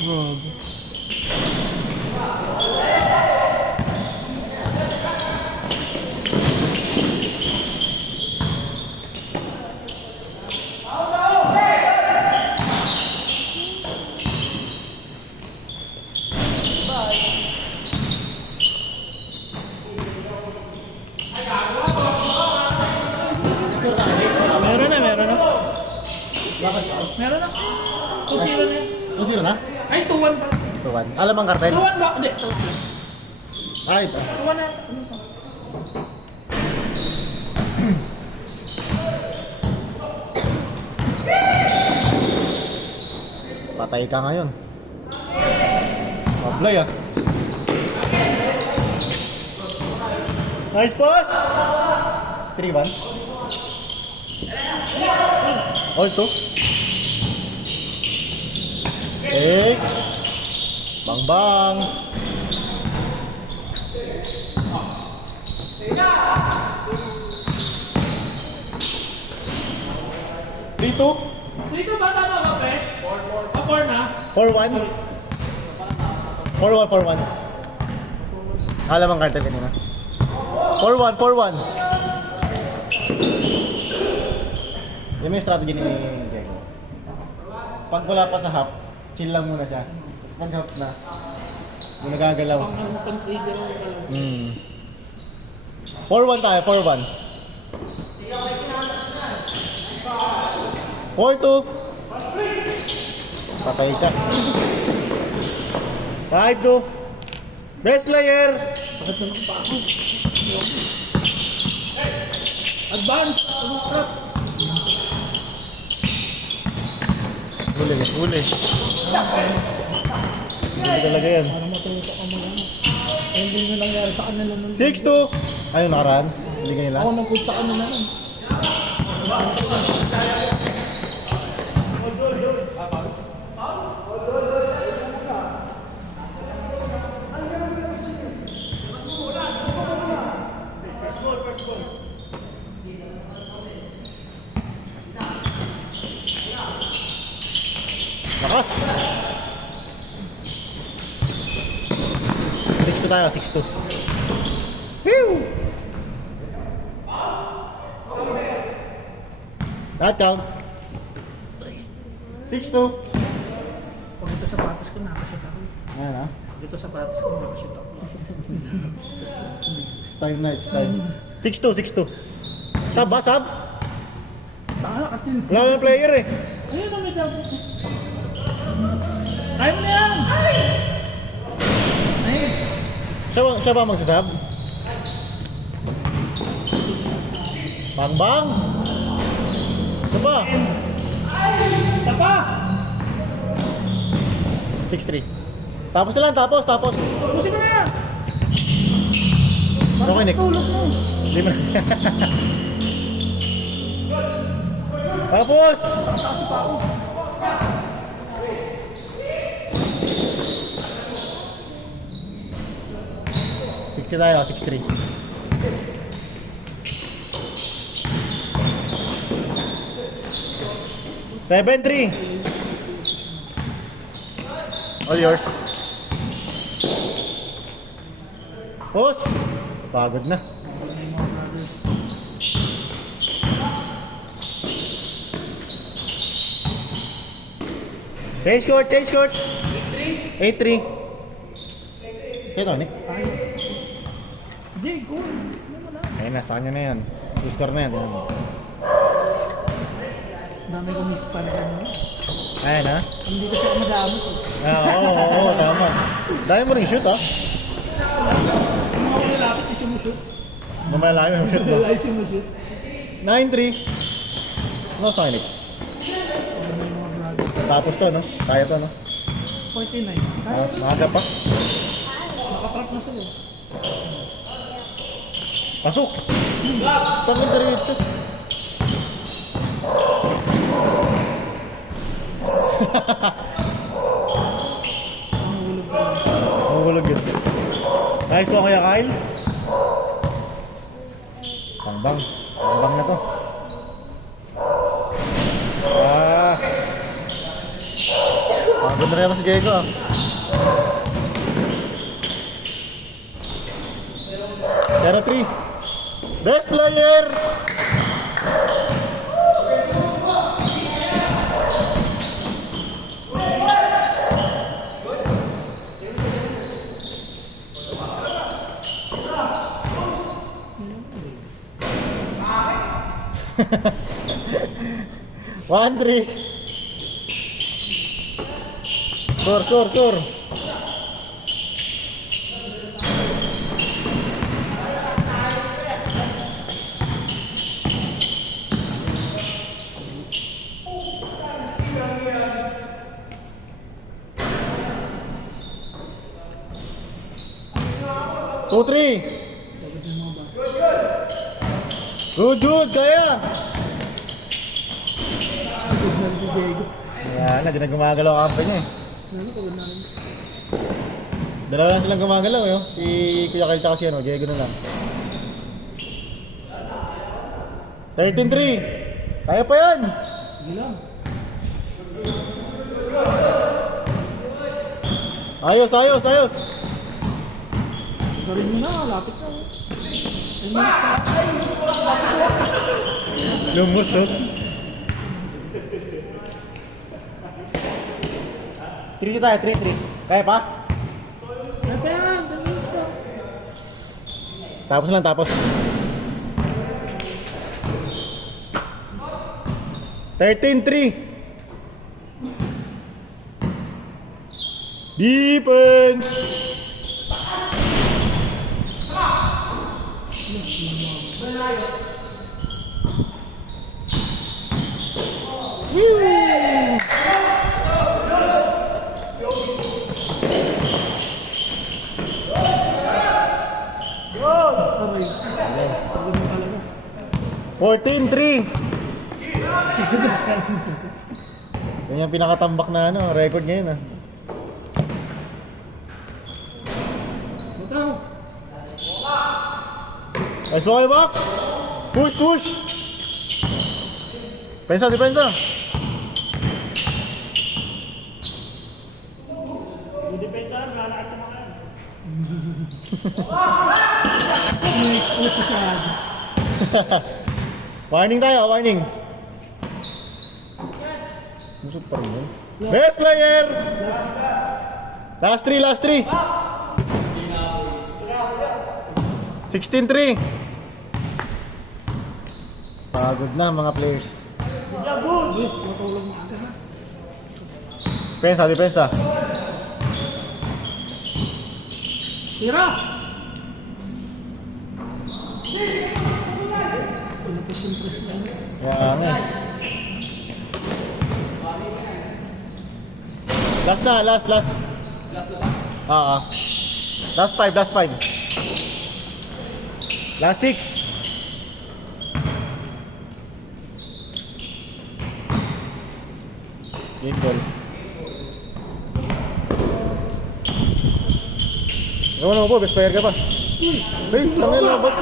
Grabe. Meron na, meron na. Meron na. 2-0 na yan. 2-0 na? Ay, 2-1 pa. 2-1. Alam ang kartel? 2-1 ba? Hindi, 2-1. Ah, ito. 2-1 na. Ano pa? Patay ka ngayon. Mablay ah. Nice pass! 3-1. All 2. Take. Bang bang. Dito. Dito ba tama ba, pre? 4-4 na. 4-1. 4-1, 4-1. Alam ang kartel kanina. 4-1, 4-1. Yan yung strategy ni Diego. Pag wala pa sa half, chill lang muna siya. Tapos pag half na, yung nagagalaw. Pang-trigger ang galaw. 4-1 tayo, 4-1. 4-2. Patay ka. 5-2. Best player! Sakit na ng pako. Advance! Trap! Huli, huli. Huli talaga yan. Para matuto ka mga ano. Ay, hindi na nangyari sa kanila nun. 6-2. Ayun, nakaraan. Hindi ka nila. Ako nag-coach sa kanila nun. Lakas! 6-2 tayo, 6-2. Whew! That count. 6-2. Pag ito sapatos ko, nakashoot ako. Ayan ha. Dito sapatos ko, nakashoot ako. It's time na, it's time. 6-2, 6-2. Sab ba, sab? Taka, katin. Wala na player eh. Ayun na, may dapat. Kaya mo na yan! Ayun. Siya ba magsasab? Bang bang! Ito ba? Isa pa! 6-3. Tapos na lang, tapos. Pusin mo na yan! Okay, Nick. Tulog mo. Hindi mo na. Tapos! Kasi pa ako. Tayo, 6-3. Seven, 3. All yours. Boss! Pagod na. Change court, change court. 8-3. Sino, Nick? Jay, go. Ano mo na? Ayun na, sa kanya na yan. I-score na yan. Yan. Dami ko miss pa na kanya. Ayun ha. Hindi kasi ako madami ko. Oo, tama. Dahil mo rin shoot ha. Kung ako nilapit, is yung shoot. Mamalaki mo shoot mo. Realize yung shoot. 9-3. Ano sa Nick? Tapos to, no? Kaya to, no? 49. Kaya, Maaga pa. nakatrap na sila. Pasok! Tapos diretso. Mahulog yun. Nice one kaya Kyle. Pangbang. Pangbang na to. Pagod na rin ako si Diego ah. Zero 3. Best player! One, three. Score. 2-3. Good, kaya. Pagod na rin si Diego. Ayan na, di na gumagalaw ang kampa niya eh. Ano, pagod na rin. Dalawa lang silang gumagalaw eh. Si Kuya Kyle tsaka si Diego na lang. 13-3. Kaya pa yan. Sige lang. Ayos. Garin mo na, lapit na. Ay, minsan. Lumusot. 3 tayo, 3-3. Kaya pa? Ay, pa yan, 10 minutes pa. Tapos. 13-3. Defense! Aray. Pagod mo talaga. 14-3. Pagod sa akin. Yan yung pinakatambak na record ngayon ah. Matraw. Ay, so kayo back! Push! Depensa! Expose siya agad. Warning tayo, warning! Musot pa rin yun. Best player! Last 3. 16-3. Pagod na mga players. Matulog na agad na. Depensa. Tira! Pinapos yung press na yun. Yan nga. Last na. Last na ba? Last 5. Last 6. Game ball. Ano po, best player ka pa? Uy, tangin na, boss.